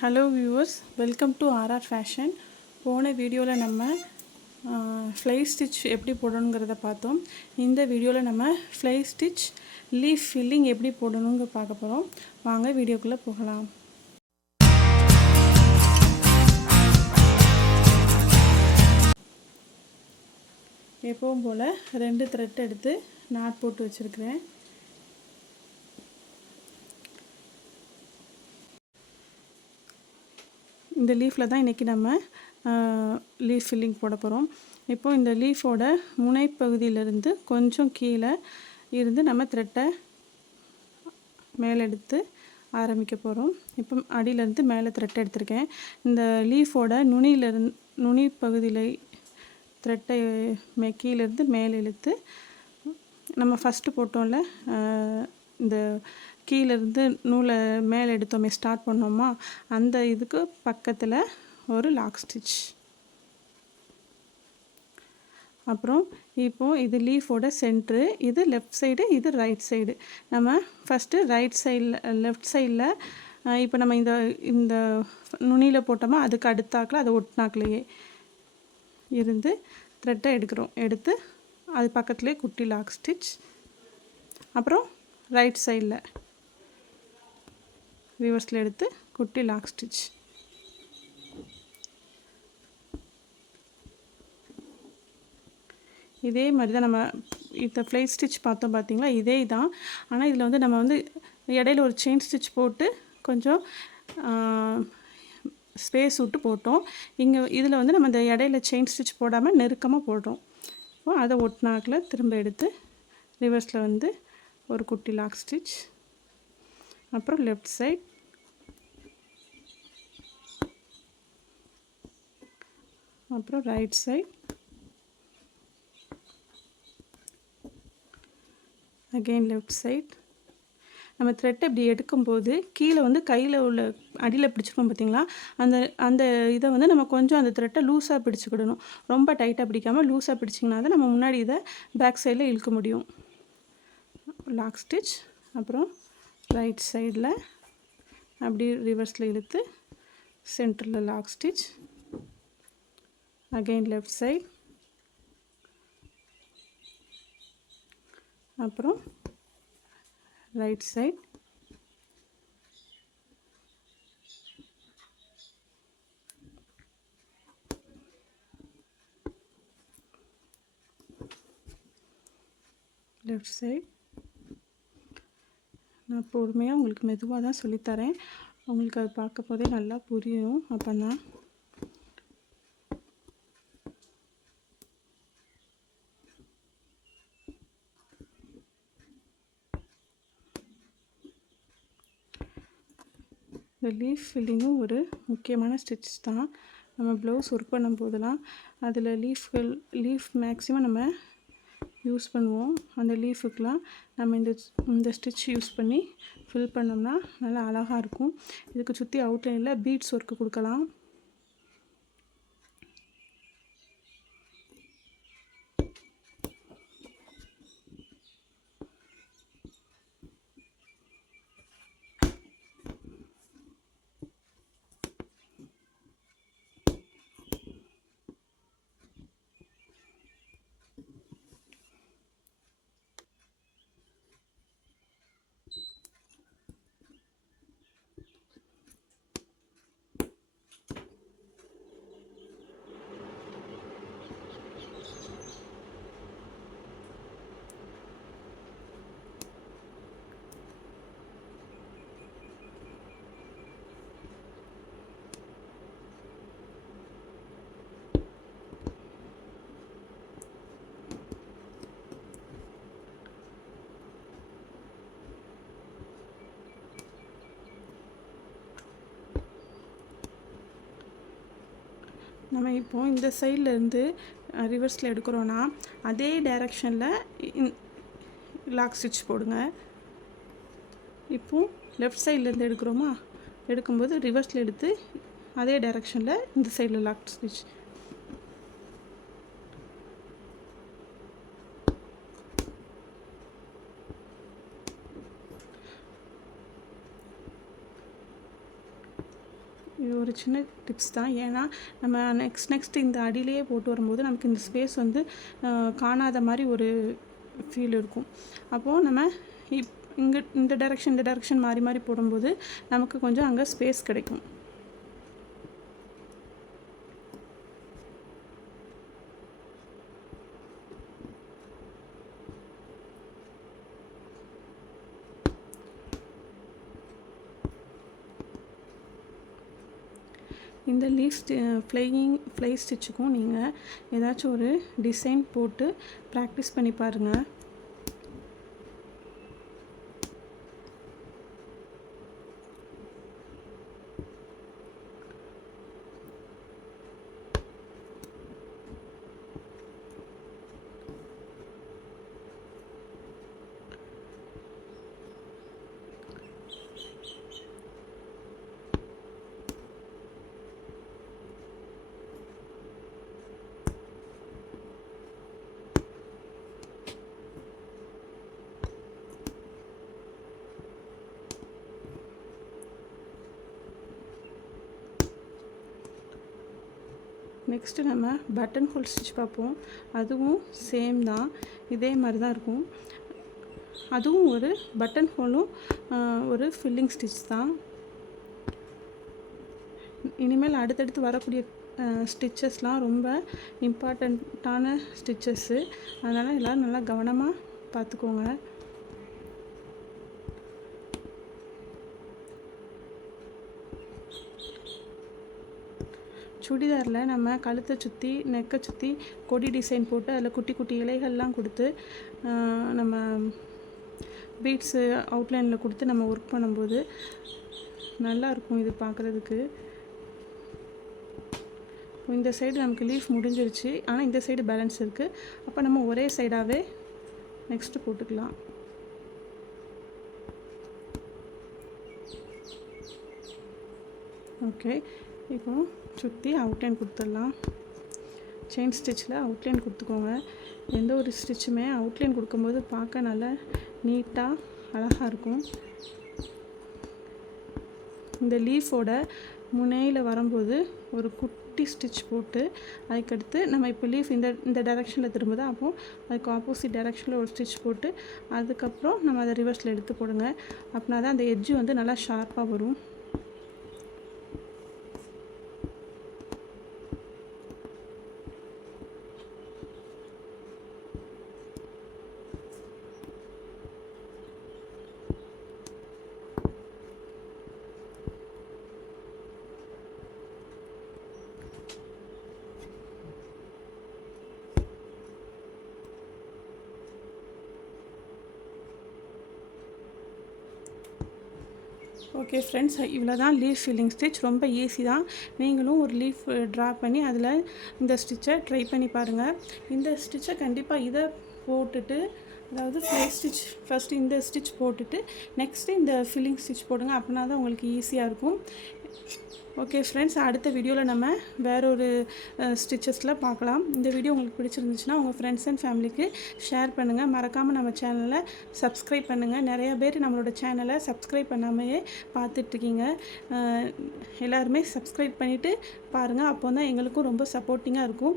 Hello viewers, welcome to RR fashion. போன வீடியோவில் நம்ம ஃப்ளை ஸ்டிச் எப்படி போடணுங்கிறத பார்த்தோம். இந்த வீடியோவில் நம்ம ஃப்ளை ஸ்டிச் லீஃப் ஃபில்லிங் எப்படி போடணுங்க பார்க்க போகிறோம். வாங்க வீடியோக்குள்ளே போகலாம். எப்பவும் போல் 2 த்ரெட் எடுத்து நாட் போட்டு வச்சுருக்கிறேன். இந்த லீஃபில் தான் இன்றைக்கி நம்ம லீஃப் ஃபில்லிங் போட போகிறோம். இப்போது இந்த லீஃபோட முனைப்பகுதியிலிருந்து கொஞ்சம் கீழே இருந்து நம்ம த்ரெட்டை மேலே எடுத்து ஆரம்பிக்க போகிறோம். இப்போ அடியிலேருந்து மேலே த்ரெட்டை எடுத்திருக்கேன். இந்த லீஃபோட நுனி பகுதியில் த்ரெட்டை கீழேருந்து மேலே இழுத்து நம்ம ஃபஸ்ட்டு போட்டோம்ல இந்த கீழேருந்து நூலை மேலே எடுத்தோமே ஸ்டார்ட் பண்ணோமா, அந்த இதுக்கு பக்கத்தில் ஒரு லாக் ஸ்டிச். அப்புறம் இப்போது இது லீஃபோட சென்ட்ரு, இது லெஃப்ட் சைடு, இது ரைட் சைடு. நம்ம ஃபஸ்ட்டு ரைட் சைடில் லெஃப்ட் சைடில் இப்போ நம்ம இந்த நுனியில் போட்டோமா அதுக்கு அடுத்தாக்கில் அதை ஒட்டினாக்கிலேயே இருந்து த்ரெட்டை எடுத்து அது பக்கத்துலேயே குட்டி லாக் ஸ்டிச். அப்புறம் ரைட் சைடில் ரிவர்ஸில் எடுத்து குட்டி லாக் ஸ்டிச். இதே மாதிரி தான் நம்ம இந்த ஃப்ளை ஸ்டிச் பார்த்தோம் பார்த்தீங்களா, இதே தான். ஆனால் இதில் வந்து நம்ம இடையில ஒரு செயின் ஸ்டிச் போட்டு கொஞ்சம் ஸ்பேஸ் விட்டு போட்டோம். இதில் நம்ம இந்த இடையில செயின் ஸ்டிச் போடாமல் நெருக்கமாக போடுறோம். இப்போ அதை ஒட்டினாக்கில் திரும்ப எடுத்து ரிவர்ஸில் ஒரு குட்டி லாக் ஸ்டிச். அப்புறம் லெஃப்ட் சைட், அப்புறம் right side, again left side. நம்ம த்ரெட்டை இப்படி எடுக்கும்போது கீழே கையில் உள்ள அடியில் பிடிச்சிருப்போம் பார்த்தீங்களா, அந்த இதை நம்ம கொஞ்சம் அந்த த்ரெட்டை லூஸாக பிடிச்சிக்கிடணும். ரொம்ப டைட்டாக பிடிக்காமல் லூஸாக பிடிச்சிங்கன்னா தான் நம்ம முன்னாடி இதை பேக் சைடில் இழுக்க முடியும். Lock stitch. அப்புறம் ரைட் சைடில் அப்படி ரிவர்ஸில் இழுத்து சென்டரில் lock stitch. Again left side, அப்புறம் ரைட் சைட், லெஃப்ட் சைட். நான் பொறுமையாக உங்களுக்கு மெதுவாக தான் சொல்லித்தரேன். உங்களுக்கு அது பார்க்க போதே நல்லா புரியும். அப்போ தான் இந்த லீஃப் ஃபில்லிங்கும் ஒரு முக்கியமான ஸ்டிச் தான். நம்ம ப்ளவுஸ் ஒர்க் பண்ணும் போதெல்லாம் அதில் லீஃப் மேக்ஸிமம் நம்ம யூஸ் பண்ணுவோம். அந்த லீஃபுக்கெலாம் நம்ம இந்த ஸ்டிச் யூஸ் பண்ணி ஃபில் பண்ணோம்னா நல்லா அழகாக இருக்கும். இதுக்கு சுற்றி அவுட்லைனில் பீட்ஸ் ஒர்க்கு கொடுக்கலாம். நம்ம இப்போது இந்த சைட்லேருந்து ரிவர்ஸில் எடுக்கிறோன்னா அதே டைரக்ஷனில் லாக் ஸ்டிச் போடுங்க. இப்போது லெஃப்ட் சைட்லேருந்து எடுக்கும்போது ரிவர்ஸில் எடுத்து அதே டைரக்ஷனில் இந்த சைடில் லாக் ஸ்டிச். இது ஒரு சின்ன டிப்ஸ் தான். ஏன்னா நம்ம நெக்ஸ்ட் இந்த அடியிலேயே போட்டு வரும்போது நமக்கு இந்த ஸ்பேஸ் வந்து காணாத மாதிரி ஒரு ஃபீல் இருக்கும். அப்போது நம்ம இங்கே இந்த டைரெக்ஷன் மாறி மாறி போடும்போது நமக்கு கொஞ்சம் அங்கே ஸ்பேஸ் கிடைக்கும். இந்த லீஃப் ஃப்ளை ஸ்டிச்சுக்கும் நீங்கள் ஏதாச்சும் ஒரு டிசைன் போட்டு ப்ராக்டிஸ் பண்ணி பாருங்கள். நெக்ஸ்ட்டு நம்ம பட்டன் ஹோல் ஸ்டிச் பார்ப்போம். அதுவும் சேம் தான், இதே மாதிரி தான் இருக்கும். அதுவும் ஒரு பட்டன் ஹோலும் ஒரு ஃபில்லிங் ஸ்டிச் தான். இனிமேல் அடுத்தடுத்து வரக்கூடிய ஸ்டிச்சஸ்லாம் ரொம்ப இம்பார்ட்டண்ட்டான ஸ்டிச்சஸ்ஸு. அதனால் எல்லோரும் நல்லா கவனமாக பார்த்துக்கோங்க. சுடிதாரில் நம்ம கழுத்தை சுற்றி நெக்கை சுற்றி கொடி டிசைன் போட்டு அதில் குட்டி குட்டி இலைகள்லாம் கொடுத்து நம்ம பீட்ஸு அவுட்லைனில் கொடுத்து நம்ம ஒர்க் பண்ணும்போது நல்லாயிருக்கும் இது பார்க்குறதுக்கு. இந்த சைடு நமக்கு லீஃப் முடிஞ்சிருச்சு, ஆனால் இந்த சைடு பேலன்ஸ் இருக்குது. அப்போ நம்ம ஒரே சைடாகவே நெக்ஸ்ட்டு போட்டுக்கலாம். ஓகே, இப்போ சுற்றி அவுட்லைன் கொடுத்துடலாம். செயின் ஸ்டிச்சில் அவுட்லைன் கொடுத்துக்கோங்க. எந்த ஒரு ஸ்டிச்சுமே அவுட்லைன் கொடுக்கும்போது பார்க்க நல்லா நீட்டாக அழகாக இருக்கும். இந்த லீஃபோட முனையில் வரும்போது ஒரு குட்டி ஸ்டிச் போட்டு அதுக்கடுத்து நம்ம இப்போ லீஃப் இந்த டைரெக்ஷனில் திரும்புது, அப்போது அதுக்கு ஆப்போசிட் டைரெக்ஷனில் ஒரு ஸ்டிச் போட்டு அதுக்கப்புறம் நம்ம அதை ரிவர்ஸில் எடுத்து போடுங்க. அப்படின்னா தான் அந்த எட்ஜு வந்து நல்லா ஷார்ப்பாக வரும். ஓகே ஃப்ரெண்ட்ஸ், இவ்வளோ தான் லீஃப் ஃபில்லிங் ஸ்டிச். ரொம்ப ஈஸி தான். நீங்களும் ஒரு லீஃப் ட்ரா பண்ணி அதில் இந்த ஸ்டிச்சை ட்ரை பண்ணி பாருங்கள். இந்த ஸ்டிச்சை கண்டிப்பாக இதை போட்டுட்டு, அதாவது ஃப்ளை ஸ்டிச் ஃபஸ்ட்டு இந்த ஸ்டிச் போட்டுட்டு நெக்ஸ்ட்டு இந்த ஃபில்லிங் ஸ்டிச் போடுங்க. அப்படின்னா தான் உங்களுக்கு ஈஸியாக இருக்கும். ஓகே ஃப்ரெண்ட்ஸ், அடுத்த வீடியோவில் நம்ம வேறொரு ஸ்டிச்சஸில் பார்க்கலாம். இந்த வீடியோ உங்களுக்கு பிடிச்சிருந்துச்சுன்னா உங்கள் ஃப்ரெண்ட்ஸ் அண்ட் ஃபேமிலிக்கு ஷேர் பண்ணுங்கள். மறக்காமல் நம்ம சேனலை சப்ஸ்கிரைப் பண்ணுங்கள். நிறையா பேர் நம்மளோட சேனலை சப்ஸ்கிரைப் பண்ணாமையே பார்த்துட்ருக்கீங்க. எல்லாருமே சப்ஸ்கிரைப் பண்ணிவிட்டு பாருங்கள். அப்போ தான் எங்களுக்கும் ரொம்ப சப்போர்ட்டிங்காக இருக்கும்.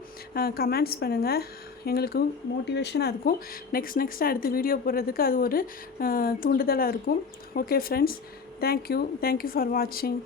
கமெண்ட்ஸ் பண்ணுங்கள், எங்களுக்கு மோட்டிவேஷனாக இருக்கும். நெக்ஸ்ட் அடுத்து வீடியோ போடுறதுக்கு அது ஒரு தூண்டுதலாக இருக்கும். ஓகே ஃப்ரெண்ட்ஸ், தேங்க்யூ ஃபார் வாட்சிங்.